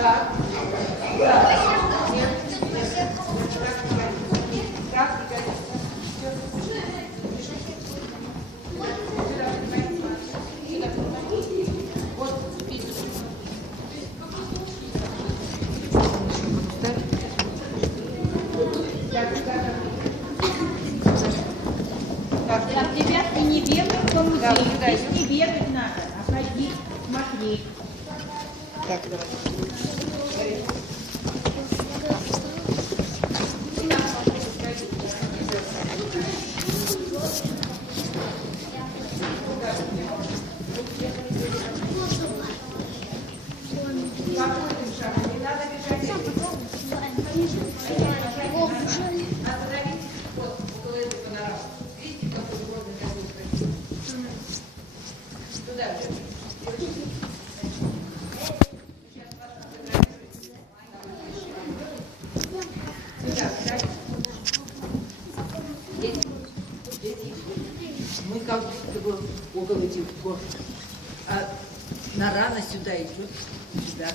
Так. Так. Так, Так, ребятки, не бегать по Да, музею. сюда Здесь не бегать надо, а ходить, смотреть. так, давай. Не надо бежать. Мы как будто бы около этих гор. А на рано сюда идет. Сюда.